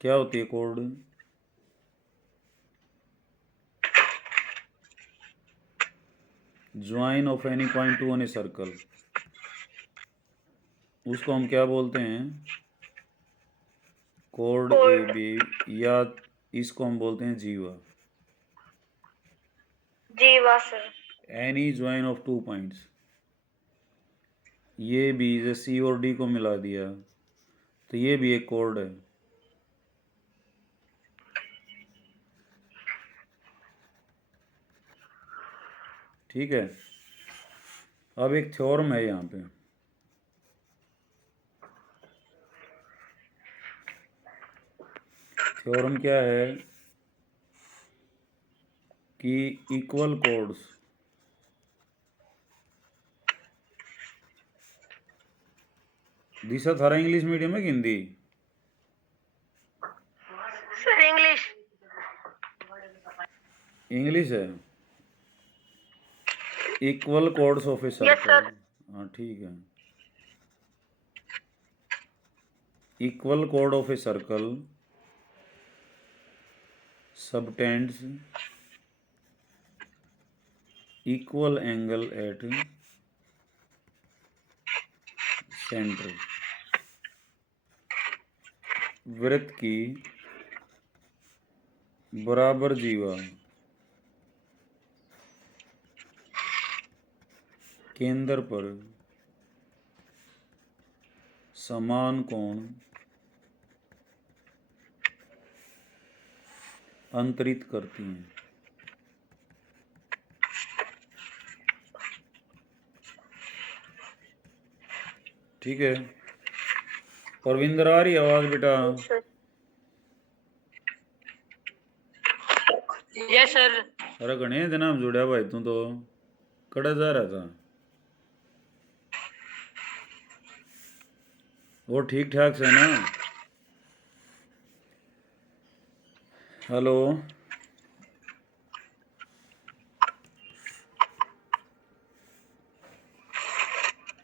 क्या होती है code? Join of any point two any circle, उसको हम क्या बोलते हैं? कोड ए बी, या इसको हम बोलते हैं जीवा। जीवा sir. Any join of two points, ये भी जैसे सी और डी को मिला दिया तो ये भी एक कोड है। ठीक है, अब एक थ्योरम है यहाँ पे। थ्योरम क्या है कि इक्वल कोड्स दिशा थारा इंग्लिश मीडियम है कि हिंदी? Sir English. इंग्लिश है। Equal chords of a circle, हाँ ठीक है। इक्वल कोड of a circle subtends equal angle at centre. वृत्त की बराबर जीवा केंद्र पर समान कोण अंतरित करती हैं। ठीक है, परविंदर आ रही आवाज बेटा? Yes sir. अरे घने दिन जुड़ा भाई, तू तो कड़ा जा रहा था। वो ठीक ठाक से ना? हेलो,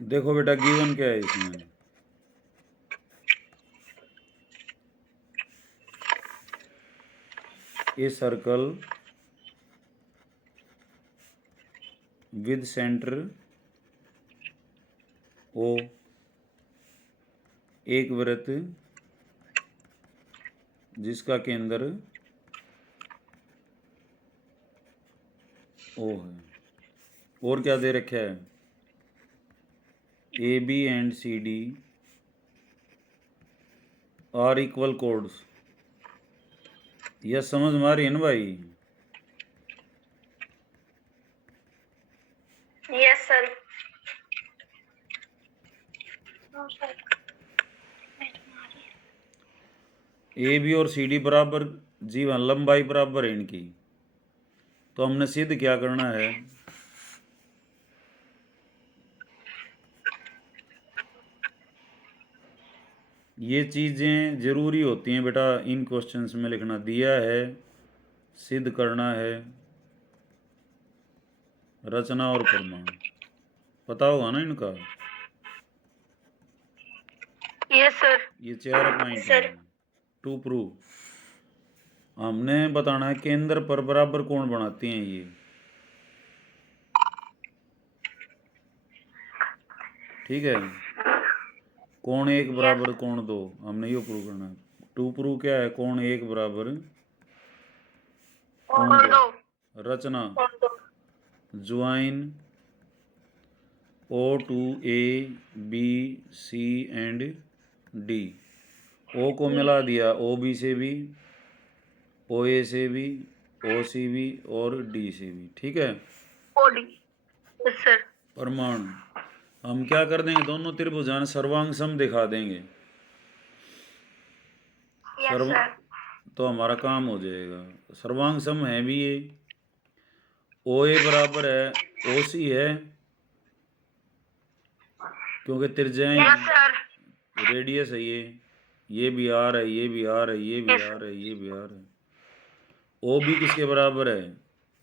देखो बेटा गिवन क्या है इसमें। A circle with centre O, एक वृत्त जिसका केंद्र ओ है। और क्या दे रखा है? A B and C D are equal chords. यह समझ मारी है ना भाई? Yes sir. ए बी और सी डी बराबर जीवन लंबाई बराबर है इनकी, तो हमने सिद्ध क्या करना है? ये चीज़ें जरूरी होती हैं बेटा, इन क्वेश्चंस में लिखना दिया है, सिद्ध करना है, रचना और प्रमाण पता होगा ना इनका। Yes sir. ये 4 पॉइंट हैं टू प्रूव। हमने बताना है केंद्र पर बराबर कोण बनाती हैं ये। ठीक है, कोण एक बराबर कोण दो, हमने ये प्रूव करना है। टू प्रूव क्या है? कोण एक बराबर कोण दो। रचना join O to A B C and D. ओ को मिला दिया ओ बी से भी, ओ ए से भी, ओ सी भी और डी से भी। ठीक है, यस सर। प्रमाण हम क्या कर देंगे? दोनों त्रिभुजान सर्वांग सम दिखा देंगे। सर्व तो हमारा काम हो जाएगा। सर्वांग सम है भी ये। ओ ए बराबर है ओ सी है, क्योंकि त्रिज्याएं हैं, रेडियस है ये भी आर है, ये भी आर है, ये भी आर है, ये भी आर है। ओ बी किसके बराबर है?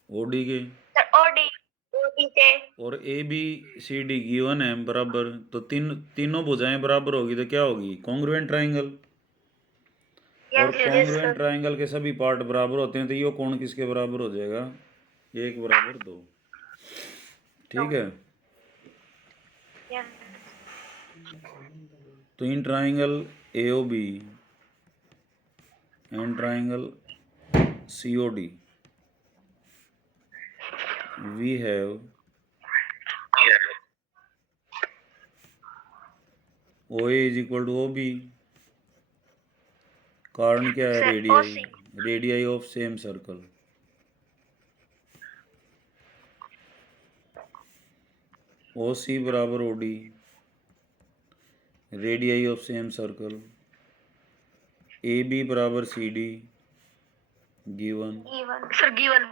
ओ डी के। और A B C D given है बराबर, तो तीनों भुजाएं बराबर होगी तो क्या होगी? Congruent triangle. और Yes, कॉन्ग्रुएंट sir. ट्राइंगल के सभी पार्ट बराबर होते हैं, तो ये कोण किसके बराबर हो जाएगा? 1 बराबर 2। ठीक है। Yes. तो in triangle AOB and triangle COD we have OA is equal to OB। कारण क्या है? Sir, radii, OC. Radii of same circle. OC बराबर OD, radii of same circle. AB बराबर CD गिवन। Given. Sir, given.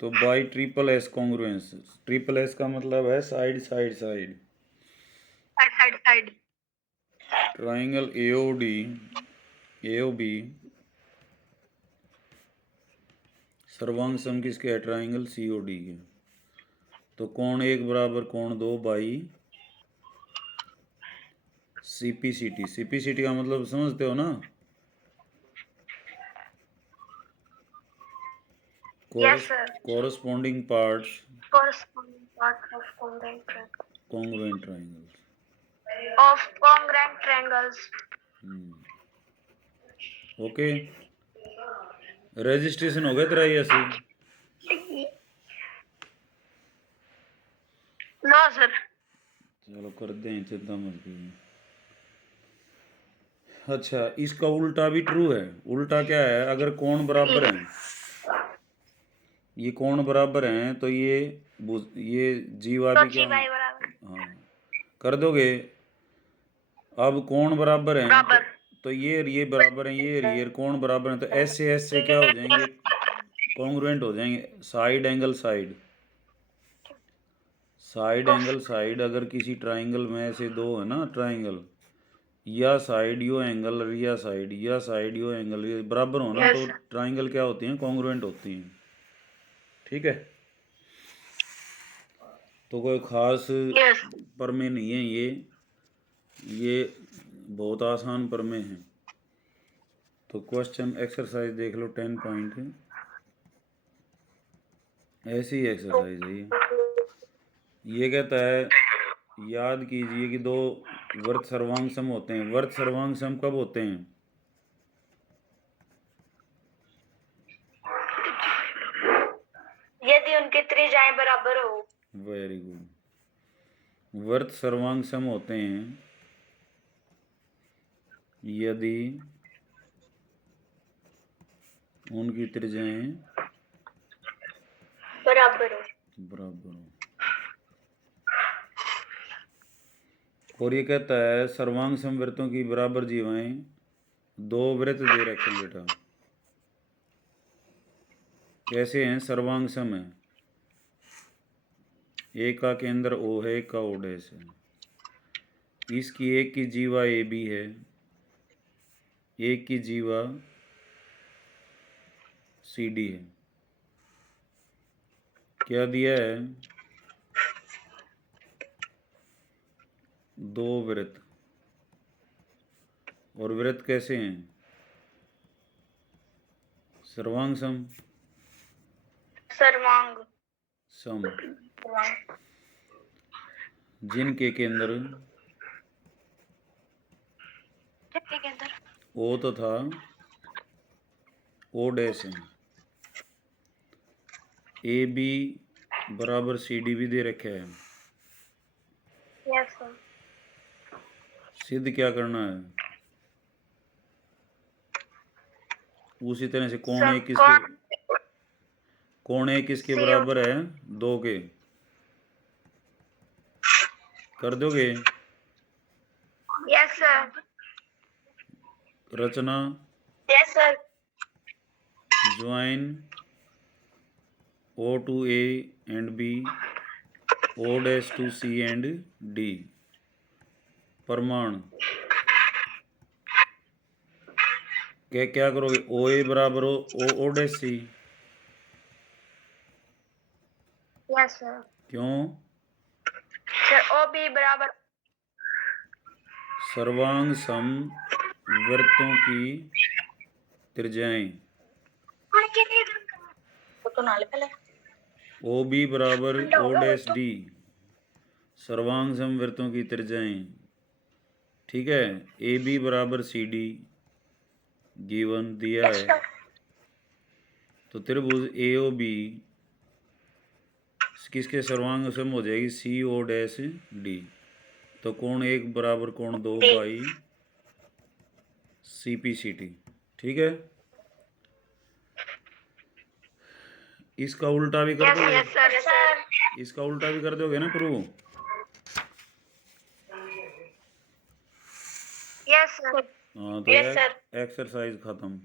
तो by triple S congruence, triple S का मतलब है side side side. Side. Triangle AOB सर्वांग सम किसके है? ट्राइंगल COD के। तो कोण 1 बराबर कोण 2 बाई CPCT का मतलब समझते हो ना? Yes, sir. Corresponding parts Corresponding part of congruent triangles. Congruent triangles. Of congruent triangles. Okay. Registration हो गया तेरा ये ऐसे? No, sir. चलो कर दें, चिंता मत कीजिए। अच्छा, इसका उल्टा भी ट्रू है। उल्टा क्या है? अगर कोण बराबर है, ये कोण बराबर हैं, तो ये जीवा तो भी क्या? GY बराबर. हाँ, कर दोगे। अब कोण बराबर हैं, बराबर. तो ये बराबर हैं, ये कोण बराबर हैं, तो ऐसे क्या हो जाएंगे? कॉन्ग्रुएंट हो जाएंगे। Side angle side, side angle side. अगर किसी ट्राइंगल में ऐसे दो है ना ट्राइंगल, या साइड यो एंगल या साइड यो एंगल ये बराबर हो ना, Yes, तो sir. ट्राइंगल क्या होती हैं? कॉन्ग्रुएंट होती हैं। ठीक है। तो कोई खास Yes. प्रमेय नहीं है ये बहुत आसान प्रमेय है। तो क्वेश्चन एक्सरसाइज देख लो 10 पॉइंट। ऐसी ही एक्सरसाइज है ये कहता है याद कीजिए कि दो वर्त सर्वांग सम होते हैं। वर्त सर्वांग सम कब होते हैं? यदि उनके त्रिज्याएं बराबर हो. Very good. वर्त सर्वांग सम होते हैं यदि उनकी त्रिज्याएं बराबर हो. हो। और ये कहता है सर्वांग समवृत्तों की बराबर जीवाएं, दो वृत्त दे रखे हैं बेटा। कैसे हैं? सर्वांग सम है। एक का केंद्र O है, एक का O डैश है। इसकी एक की जीवा AB है, एक की जीवा CD है। क्या दिया है? दो वृत्त। और वृत्त कैसे हैं? सर्वांग सम। सर्वांग सम जिनके केंद्र के अंदर O तथा O डैश है। AB बराबर CD भी दे रखा है। Yes sir. सिद्ध क्या करना है? उसी तरह से कोण एक किसके बराबर है? 2 के। कर दोगे? Yes sir. रचना yes sir. Join O to A and B, O dash to C and D। प्रमाण क्या करोगे? OA बराबर O dash C। Yes sir. क्यों? सर OB बराबर सर्वांग सम वृत्तों की त्रिज्याएं। तो नाले पहले ओ बी बराबर ओ डैश डी, सर्वांग समवृत्तों की त्रिज्याएं। ठीक है, ए बी बराबर सी डी गिवन दिया है, तो त्रिभुज ए ओ बी किसके सर्वांग सम हो जाएगी, सी ओ डैश डी। तो कोण 1 बराबर कोण 2 by C P C T. ठीक है, इसका उल्टा भी कर दोगे? Yes sir. इसका उल्टा भी कर दोगे ना प्रूव? Yes sir. हाँ, तो Yes, sir. एक्सरसाइज खत्म।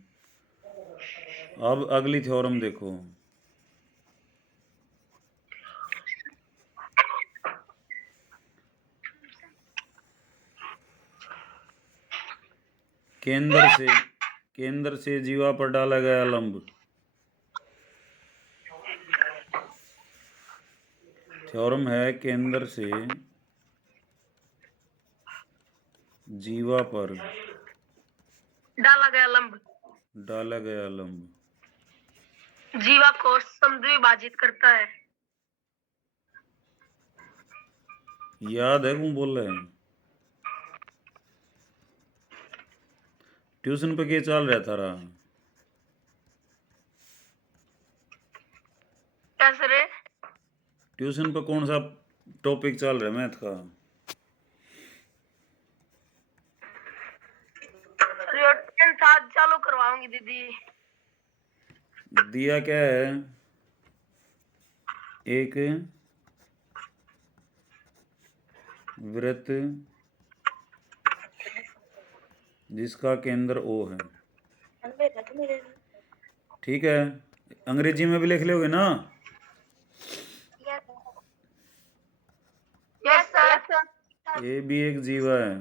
अब अगली थ्योरम देखो। केंद्र से जीवा पर डाला गया लंब। थ्योरम है केंद्र से जीवा पर डाला गया लंब डाला गया लंब जीवा को समद्विभाजित करता है। याद है कौन बोल रहे हैं? ट्यूशन पे क्या चल रहा थारा? क्या सर? ट्यूशन पे कौन सा टॉपिक चल रहा है मैथ का? आज चालू करवाऊंगी दीदी। दिया क्या है? एक वृत्त जिसका केंद्र O है। ठीक है, अंग्रेजी में भी लिख लोगे ना? Yes sir. ए भी एक जीवा है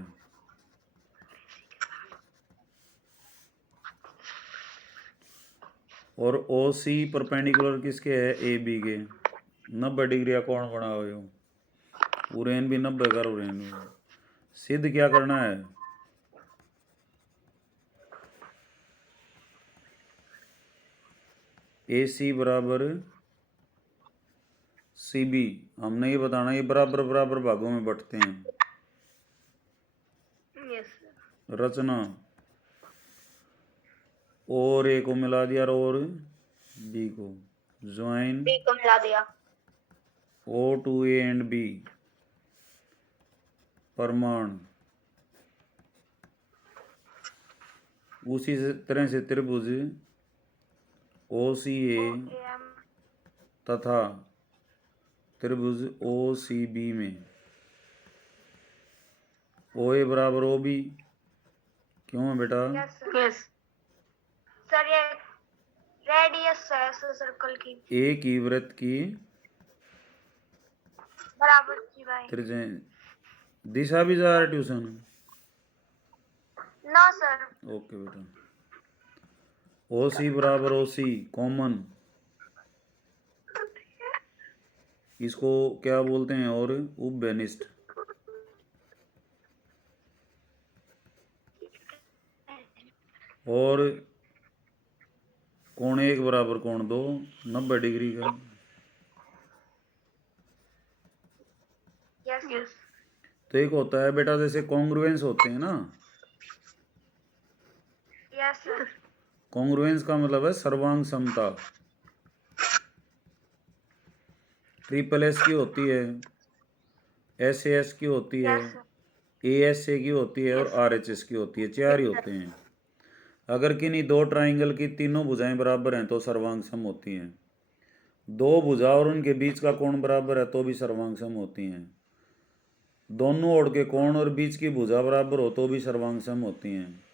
और ओ सी परपेंडिकुलर किसके है, ए बी के। 90 डिग्री का कोण बना हुए हो, उरेन भी 90 कर उरेन भी। सिद्ध क्या करना है? ए सी बराबर सी बी। हमने ये बताना ये बराबर बराबर भागों में बंटते हैं। यस रचना और ए को मिला दिया और बी को, ज्वाइन बी को मिला दिया। O to A and B, प्रमाण। उसी तरह से त्रिभुज ओ सी ए तथा त्रिभुज ओ सी बी में ओ ए बराबर ओ बी। क्यों है बेटा? यस सर, ये रेडियस है सर्कल की, ए की वृत्त की बराबर की भाई। त्रिज्या। दिशा भी जा रहा है ट्यूशन? No sir. ओके बेटा। ओ सी बराबर ओ सी कॉमन, इसको क्या बोलते हैं, और उपबेनिष्ठ। और कोण 1 बराबर कोण 2, 90 डिग्री का। यस यस तो एक होता है बेटा जैसे कॉन्ग्रुएंस होते हैं ना, यस सर। कॉन्ग्रुएंस का मतलब है सर्वांग समता। ट्रिपल एस की होती है, एस एस की होती है, यस ए एस ए की होती है और आर एच एस की होती है। 4 ही होते हैं। अगर किन्हीं 2 ट्राइंगल की तीनों भुजाएं बराबर हैं तो सर्वांग सम होती हैं। 2 भुजा और उनके बीच का कोण बराबर है तो भी सर्वांग सम होती हैं। दोनों ओर के कोण और बीच की भुजा बराबर हो तो भी सर्वांग सम होती हैं।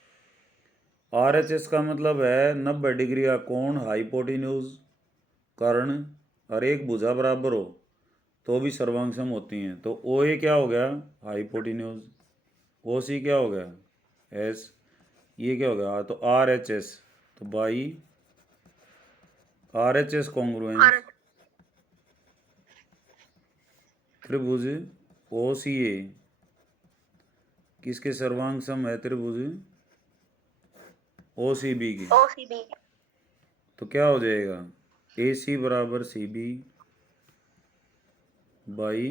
आर एच एस का मतलब है 90 डिग्री का कोण हाइपोटेन्यूज कर्ण और एक भुजा बराबर हो तो भी सर्वांग सम होती हैं। तो ओ ए क्या हो गया, हाइपोटेन्यूज। ओ सी क्या हो गया, एस। ये क्या हो गया, तो आर एच एस, तो by R H S congruence त्रिभुज ओ सी ए किसके सर्वांग सम है, त्रिभुज ओ सी बी की, OCB तो क्या हो जाएगा, ए सी बराबर C B by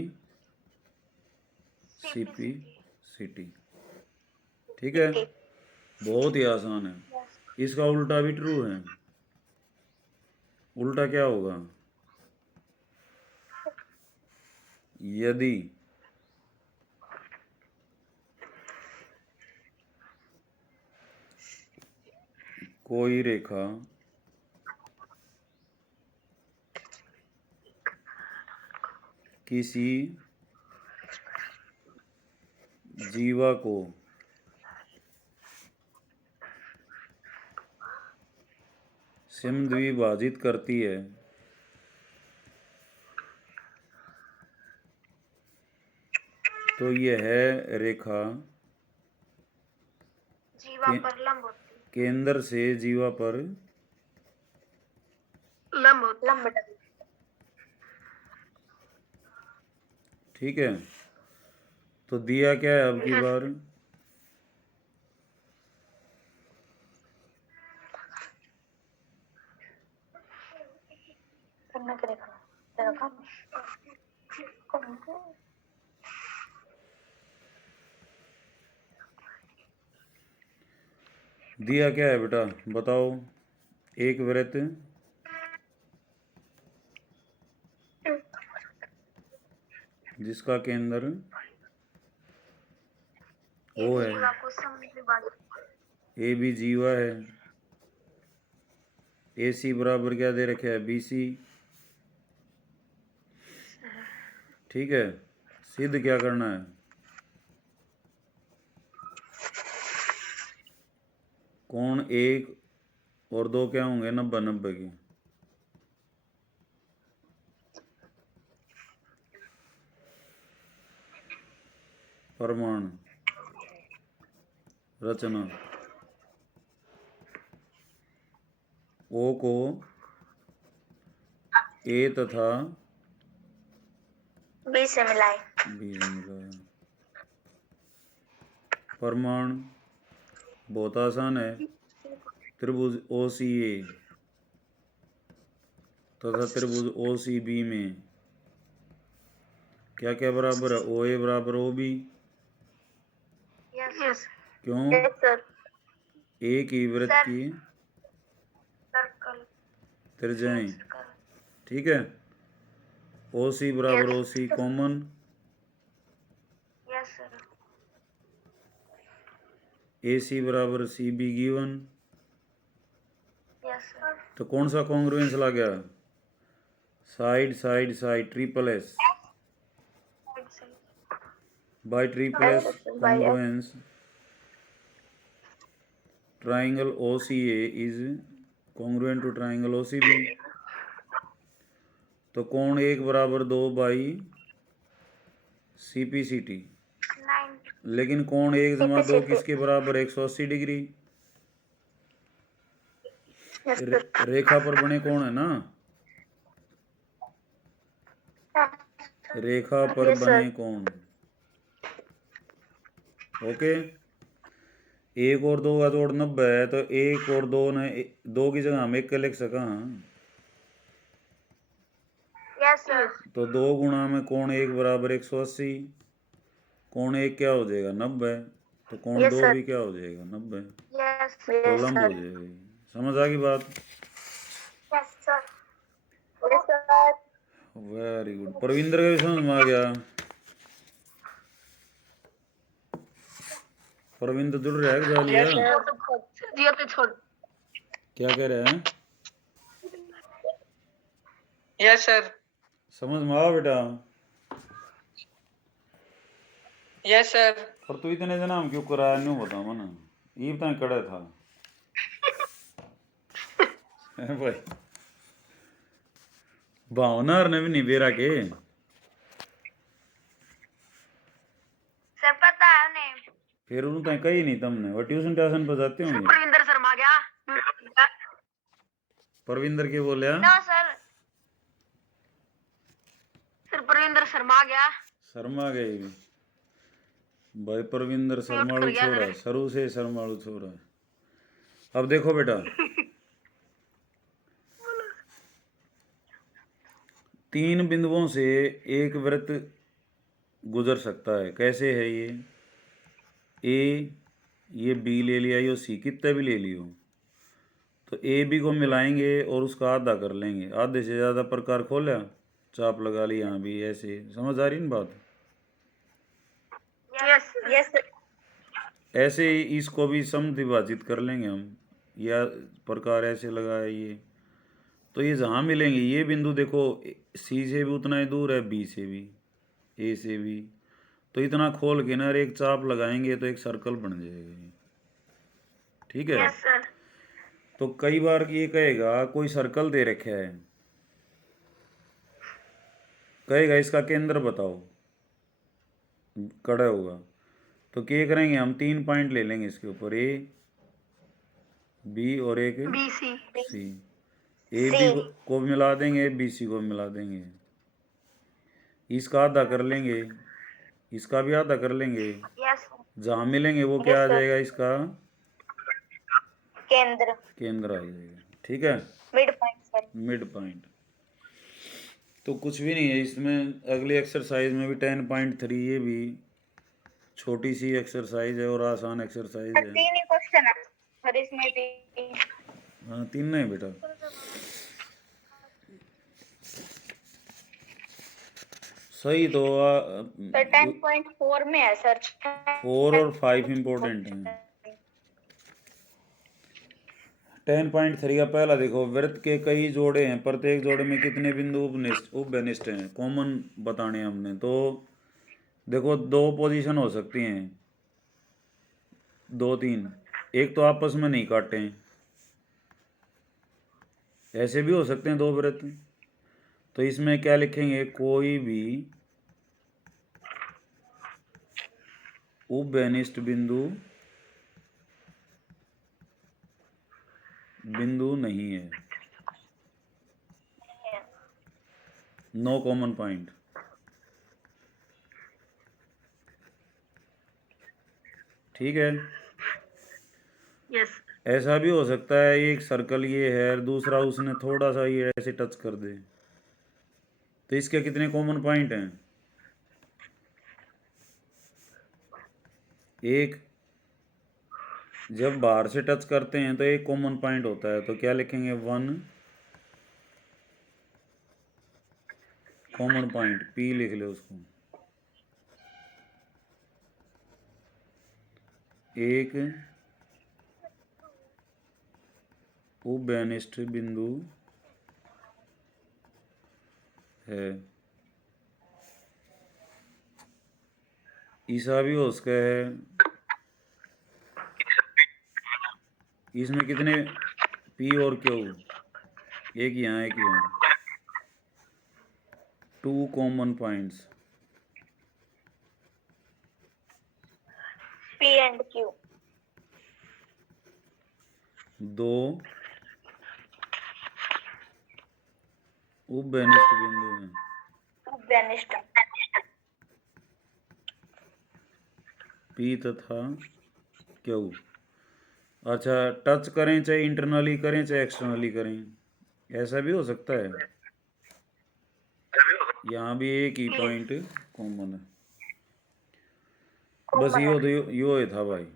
C P C T. ठीक है, बहुत ही आसान है। इसका उल्टा भी ट्रू है। उल्टा क्या होगा, यदि कोई रेखा किसी जीवा को समद्विभाजित करती है तो यह रेखा जीवा पर लंब होती है। केंद्र से जीवा पर लंब ठीक है। तो दिया क्या है अब की बार, करना क्या तेरा काम दिया क्या है बेटा बताओ, एक वृत्त जिसका केंद्र ओ है, जीवा को समद्विभाजित ए बी जीवा है, ए सी बराबर क्या दे रखा है, बी सी। ठीक है, सिद्ध क्या करना है, कोण एक और दो क्या होंगे, 90 के। प्रमाण रचना, ओ को ए तथा बी से मिलाए। बी से मिलाया। प्रमाण बहुत आसान है, त्रिभुज ओ सी ए तथा त्रिभुज ओ सी बी में क्या क्या बराबर है, ओ ए बराबर ओ बी। यस क्यों, सर। एक ही वृत्त सर। की सर्कल त्रिज्याएं। ठीक है, ओ सी बराबर O C common, yes sir. A C बराबर C B given. Yes sir. तो कौन सा कॉन्ग्रुएंस ला गया, side side side triple S by triple S congruence triangle O C A is congruent to triangle O C B. तो कोण एक बराबर दो by C P C T, लेकिन कोण एक जमा दो किसके बराबर, 180 डिग्री। रेखा पर बने कोण है ना, रेखा पर बने कोण। ओके, एक और दो का जोड़ 90 है, तो एक और दो ने दो की जगह हम एक लिख सका। Yes sir. तो 2 गुणा में कोण एक बराबर 180, कोण एक क्या हो जाएगा 90, तो कोण Yes, दो sir. भी क्या हो जाएगा 90, यस तो यस लंब हो सर। जाएगा। समझ आ गई बात, yes sir. Yes sir. Very good. Parvinder का भी समझ में आ गया, परविंदर जुड़ रहा है जा लिया, दिया पे छोड़। क्या कह रहे हैं, यस सर। समझ में आ बेटा। Yes sir. पर तू इतने जना क्यों कराया नहीं बता मना, ये बता कड़ा था भाई, भावना ने भी नहीं बेरा के सर पता है उन्हें। फिर उन्होंने कही नहीं तुमने, वो ट्यूशन ट्यूशन पर जाते होंगे। परविंदर शर्मा गया। परविंदर के बोले no sir. Sir Parvinder Sharma गया। शर्मा गए भाई, परविंदर शर्माड़ू छोरा, शुरू से शर्माड़ू छोरा। अब देखो बेटा, तीन बिंदुओं से एक वृत्त गुजर सकता है। कैसे है ये? ए, ये बी ले लिया, यो सी, कितने भी ले लियो, तो ए बी को मिलाएंगे और उसका आधा कर लेंगे। आधे से ज़्यादा प्रकार खोला, चाप लगा ली। यहाँ भी ऐसे, समझ आ रही ना बात? यस यस ऐसे ही इसको भी समद्विभाजित कर लेंगे हम, या प्रकार ऐसे लगाए ये, तो ये जहाँ मिलेंगे ये बिंदु देखो, सी से भी उतना ही दूर है, बी से भी, ए से भी, तो इतना खोल के ना एक चाप लगाएंगे तो एक सर्कल बन जाएगा ये। ठीक है? Yes sir. तो कई बार ये कहेगा कोई सर्कल दे रखा है, कहेगा इसका केंद्र बताओ, कड़ा होगा, तो क्या करेंगे हम? 3 पॉइंट ले लेंगे इसके ऊपर, ए बी और एक B C. C. A B को मिला देंगे, बी सी को मिला देंगे, इसका आधा कर लेंगे, इसका भी आधा कर लेंगे। यस जहाँ मिलेंगे वो क्या आ जाएगा? इसका केंद्र, केंद्र आ जाएगा। ठीक है? Mid point sir. Mid point. तो कुछ भी नहीं है इसमें। अगली एक्सरसाइज में भी 10.3, ये भी छोटी सी एक्सरसाइज है और आसान एक्सरसाइज है। 3 ही क्वेश्चन है और इसमें भी। हाँ, 3 नहीं बेटा, सही तो सर 10.4 में है सर। 4 और 5 इम्पोर्टेंट हैं। 10.3 का पहला देखो, वृत्त के कई जोड़े हैं, प्रत्येक जोड़े में कितने बिंदु उपनिष्ठ हैं? कॉमन बताने हमने। तो देखो, 2 पोजीशन हो सकती हैं, 2 3। एक तो आपस में नहीं काटे, ऐसे भी हो सकते हैं 2 वृत्त। तो इसमें क्या लिखेंगे? कोई भी उपनिष्ठ बिंदु नहीं है, नो कॉमन पॉइंट। ठीक है? यस ऐसा भी हो सकता है एक सर्कल ये है और दूसरा उसने थोड़ा सा ये ऐसे टच कर दे, तो इसके कितने कॉमन पॉइंट हैं? एक, जब बाहर से टच करते हैं तो एक कॉमन पॉइंट होता है, तो क्या लिखेंगे? 1 कॉमन पॉइंट, पी लिख लो उसको। एक उपनिष्ठ बिंदु है। ईसा भी हो सकता है। इसमें कितने पी और क्यू? एक यहाँ, एक यहाँ, 2 common points. P and Q, 2 उपनिष्ठ बिंदु हैं। उपनिष्ठ पी तथा क्यू। अच्छा, टच करें चाहे इंटरनली करें चाहे एक्सटर्नली करें, ऐसा भी हो सकता है। यहाँ भी एक ही पॉइंट कॉमन है। बस यो ही था भाई,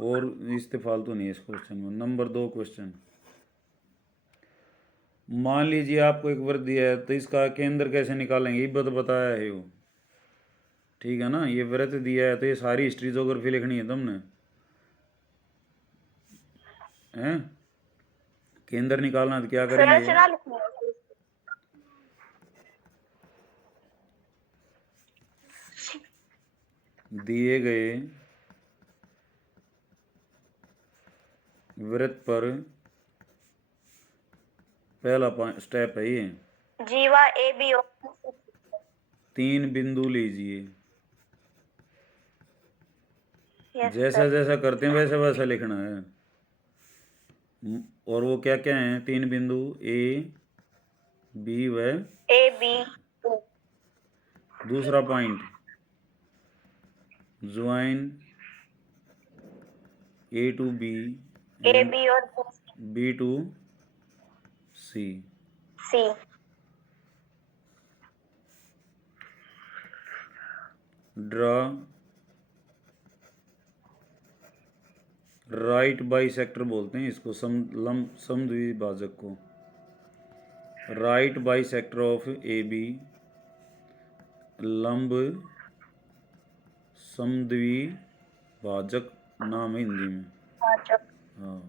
और इससे फालतू नहीं है इस क्वेश्चन में। नंबर 2 क्वेश्चन, मान लीजिए आपको एक वृत्त दिया है, तो इसका केंद्र कैसे निकालेंगे? ये बताया है वो। ठीक है ना? ये वृत्त दिया है तो ये सारी हिस्ट्री ज्योग्राफी लिखनी है तुमने, हैं? केंद्र निकालना तो क्या करेंगे? संरचना लिखनी है। दिए गए वृत्त पर पहला स्टेप है ये, जीवा ए बी ओ 3 बिंदु लीजिए। यस जैसा सर। जैसा करते हैं वैसा वैसा लिखना है। और वो क्या क्या हैं? 3 बिंदु, ए बी व ए बी दूसरा point, join A to B A and B और B to C. C. Draw right bisector बोलते हैं इसको, समद्विभाजक को। Right bisector of A B, लंब समद्विभाजक नाम है हिंदी में। अच्छा। हाँ,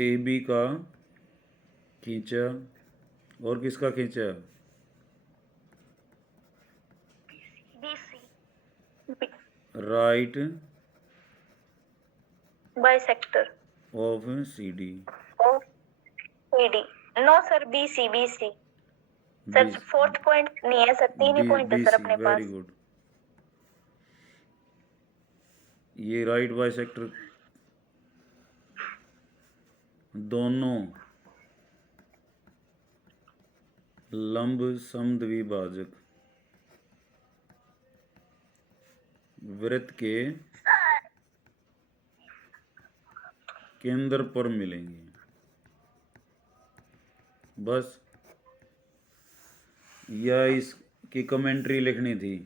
ए बी का खींचा और किसका खींचा? B C. Right bisector of C D. Of C D. No sir, B C, B C. Sir fourth point नहीं है सर, तीन ही पॉइंट है सर अपने वेरी पास। गुड। ये राइट बाइसेक्टर दोनों लंब समद्विभाजक वृत्त के केंद्र पर मिलेंगे। बस या इसकी कमेंट्री लिखनी थी,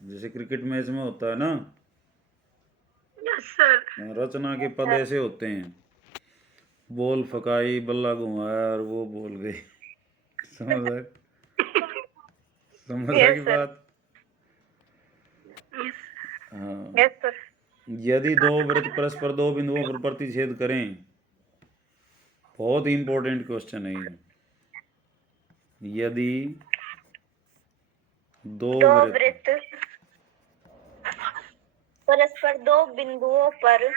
जैसे क्रिकेट मैच में होता है ना। Yes sir. रचना के पद ऐसे होते हैं, बॉल फकाई, बल्ला घुमाया और वो बोल गई। समझ आए? समझ आई बात? हाँ। Yes sir. यदि दो वृत्त परस्पर दो बिंदुओं पर प्रतिच्छेद करें, बहुत इंपॉर्टेंट क्वेश्चन है ये। यदि दो वृत्त परस्पर दो बिंदुओं पर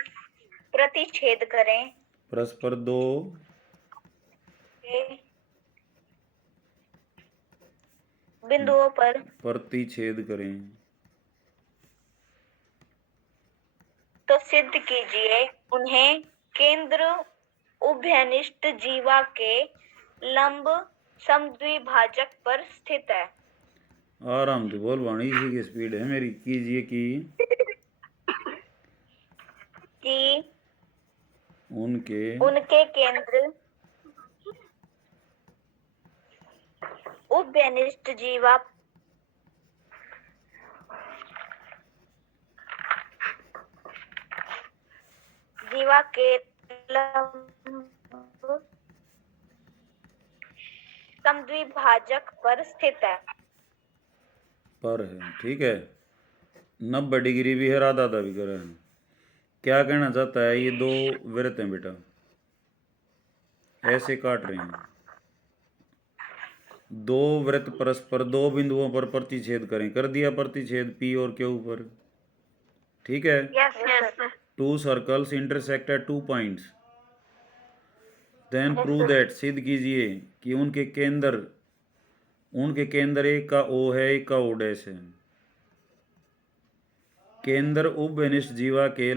प्रतिच्छेद करें, परस्पर दो बिंदुओं पर प्रतिच्छेद करें, तो सिद्ध कीजिए उन्हें केंद्र उभयनिष्ठ जीवा के लंब समद्विभाजक पर स्थित है। आराम से बोल वाणी, इसी की स्पीड है मेरी। कीजिए कि उनके केंद्र उभयनिष्ठ जीवा के समद्विभाजक पर स्थित है। पर है, ठीक है। 90 डिग्री भी है, आधा आधा भी कर है। क्या कहना चाहता है? ये दो वृत्त हैं बेटा, ऐसे काट रहे हैं। दो वृत्त परस्पर दो बिंदुओं पर प्रतिच्छेद करें। कर दिया प्रतिच्छेद पी और क्यू पर, ठीक है। Yes yes. Two circles intersect at 2 points, then prove that, सिद्ध कीजिए कि उनके केंद्र एक का ओ है, एक का ओ डैश है। केंद्र उभयनिष्ठ जीवा के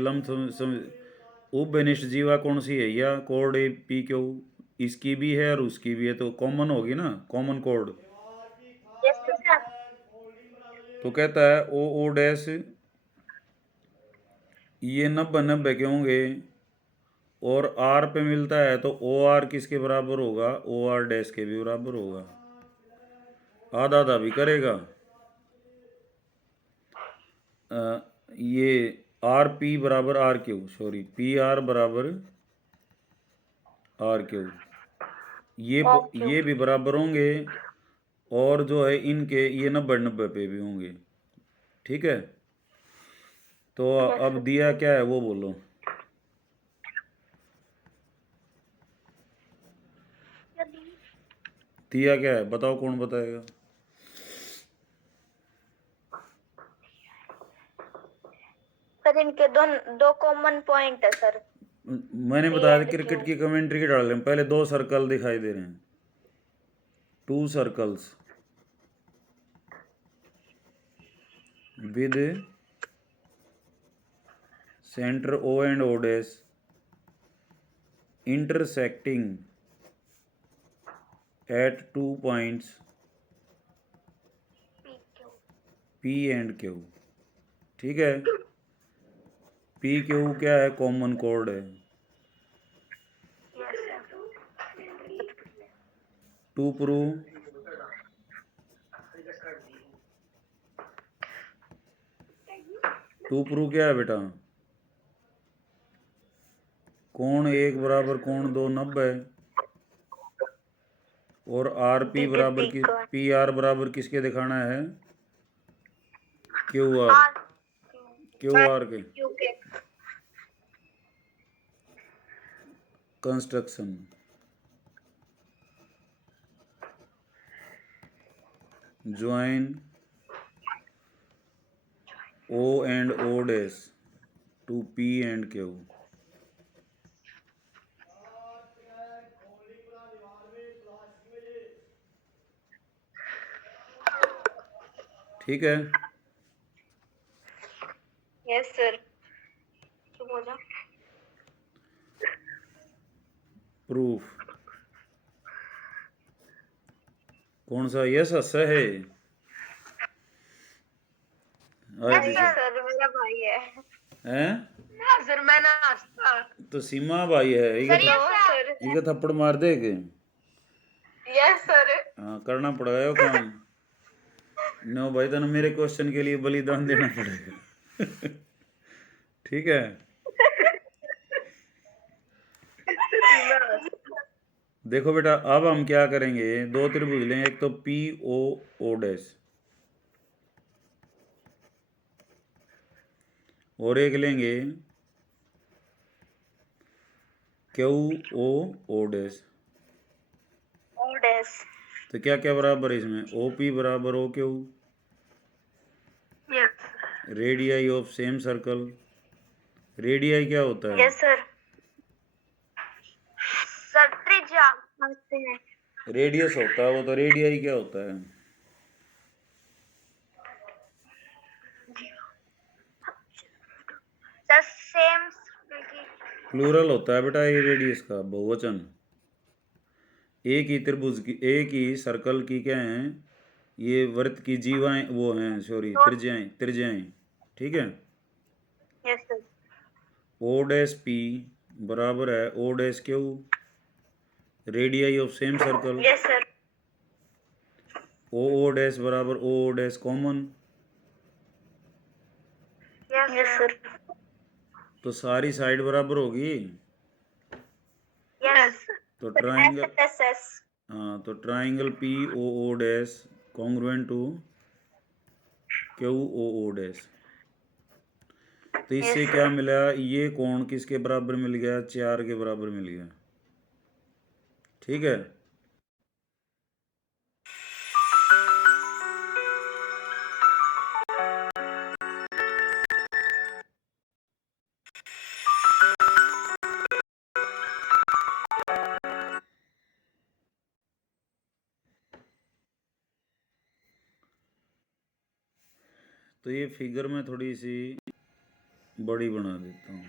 उभयनिष्ठ जीवा कौन सी है? या कोड ए पी क्यू, इसकी भी है और उसकी भी है, तो कॉमन होगी ना, कॉमन कोड। तो कहता है ओ ओ डैश, ये 90 के होंगे और आर पे मिलता है, तो ओ आर किसके बराबर होगा? ओ आर डैश के भी बराबर होगा। आधा आधा भी करेगा। ये आर पी बराबर R Q, sorry P R बराबर आर क्यू, ये भी बराबर होंगे, और जो है इनके ये 90 पे भी होंगे, ठीक है। तो अब दिया क्या है वो बोलो। दिया क्या है बताओ, कौन बताएगा? सर इनके दो कॉमन पॉइंट है सर। मैंने बताया था क्रिकेट की कमेंट्री के डाल रहे हैं। पहले 2 सर्कल दिखाई दे रहे हैं, 2 circles with centre O and O dash intersecting at 2 points P and Q, ठीक है। पी क्यू क्या है, कॉमन कोड है। Yes sir. टू प्रूव क्या है बेटा, कोण 1 बराबर कोण 2 90, और आर पी बराबर की पी आर बराबर किसके दिखाना है, क्यू आर के यूके। Construction. Join O and O dash to P and Q. ठीक है, यस सर। चुप हो जा। प्रूफ कौन सा, यस स है। आज नहीं सर, मेरा भाई है। हैं ना सर, मैं ना हंसता। तो सीमा भाई है, सर यस सर। इके थप्पड़ मार दे के। Yes sir. हाँ करना पड़ेगा यो काम। नो भाई, तेन मेरे क्वेश्चन के लिए बलिदान देना पड़ेगा। ठीक है, देखो बेटा अब हम क्या करेंगे, दो त्रिभुज लेंगे, एक तो पी ओ ओ डैश, और एक लेंगे Q O O dash. O dash. तो क्या क्या बराबर है इसमें, ओ पी बराबर O Q, yes radii of same circle. Radii क्या होता है, यस सर। सर त्रिज्या मानते हैं। रेडियस होता है वो, तो रेडियाई क्या होता है, सर सेम प्लूरल होता है बेटा ये रेडियस का, बहुवचन। एक ही त्रिभुज की, एक ही सर्कल की क्या है, ये वृत्त की जीवाएं वो हैं, सॉरी त्रिज्याएं, त्रिज्याएं। ठीक है, yes sir. O dash P बराबर है O dash Q, radii of same circle. Yes sir. O O dash बराबर O O dash common. Yes sir. तो सारी साइड बराबर होगी, यस तो ट्राइंगल, एस एस। हाँ तो triangle P O O dash congruent to Q O O dash. तो इससे क्या मिला, ये कोण किसके बराबर मिल गया, 4 के बराबर मिल गया। ठीक है, तो ये फिगर में थोड़ी सी बड़ी बना देता हूँ।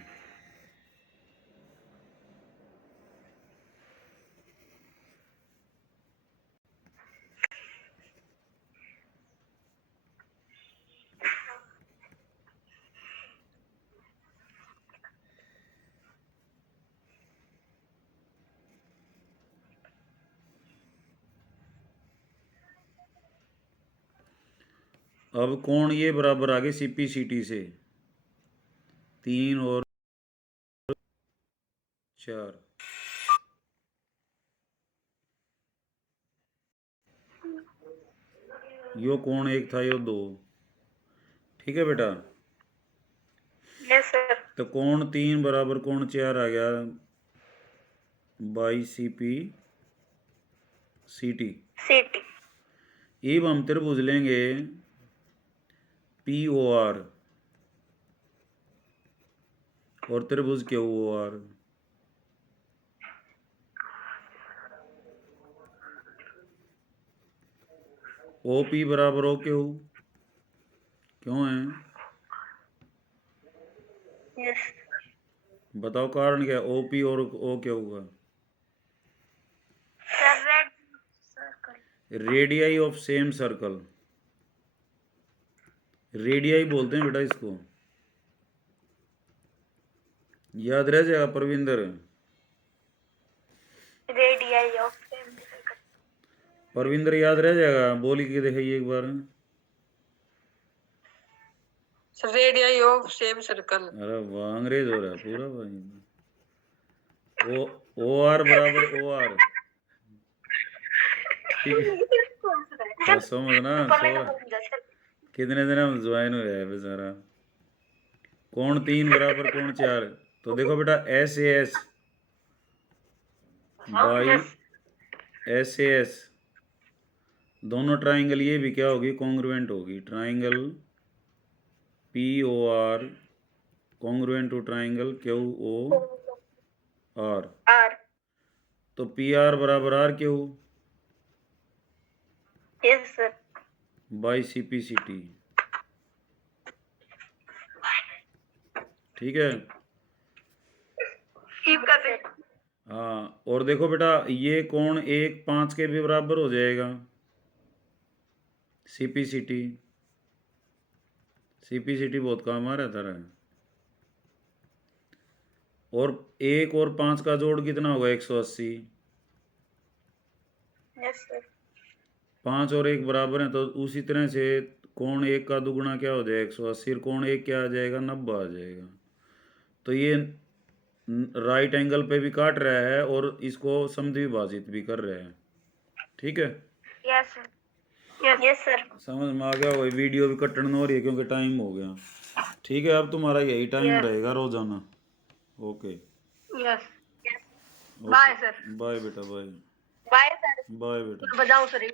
अब कोण ये बराबर आ गए सीपी सीटी से, 3 और 4। यो कोण एक था, यो 2। ठीक है बेटा, यस सर। तो कोण 3 बराबर कोण 4 आ गया by C P C T. सिटी। अब हम त्रिभुज लेंगे पी ओ आर और त्रिभुज Q O R. O P बराबर ओ क्यू, क्यों है, यस बताओ कारण क्या है, ओ पी और ओ क्यू का, sir. Red circle. Radii of same circle, radii बोलते हैं बेटा इसको। याद रह जाएगा Parvinder. Radius of same circle. Parvinder याद रह जाएगा, बोली के दिखाइए एक बार। Radius of same circle. अरे वाह, अंग्रेज हो रहा है पूरा भाई। ओ आर बराबर ओ आर। ठीक है, हाँ, समझना छोरा कितने दिन हम ज्वाइन हुए हैं बेचारा। कोण 3 बराबर कोण 4। तो देखो बेटा S A S by S A S, दोनों ट्राइंगल ये भी क्या होगी, कॉन्ग्रुएंट होगी। Triangle P O R congruent to triangle Q O R. R. तो पी आर बराबर R Q yes sir. By C P C T. ठीक है, हाँ। और देखो बेटा ये कोण 1 5 के भी बराबर हो जाएगा, C P C T. C P C T बहुत काम आ रहा था। और 1 और 5 का जोड़ कितना होगा, 180। Yes sir. 5 और 1 बराबर है, तो उसी तरह से कोण 1 का दुगुना क्या हो जाएगा, 180। कोण 1 क्या आ जाएगा, 90 आ जाएगा। तो ये राइट एंगल पे भी काट रहा है और इसको समद्विभाजित भी कर रहा है। ठीक है, यस सर। Yes sir. समझ में आ गया। वही वीडियो भी कटन हो रही है क्योंकि टाइम हो गया। ठीक है, अब तुम्हारा यही टाइम रहेगा रोजाना। Okay, yes. Bye sir. Bye बेटा, बाय। Bye sir. बाय बेटा। बजाओ सर।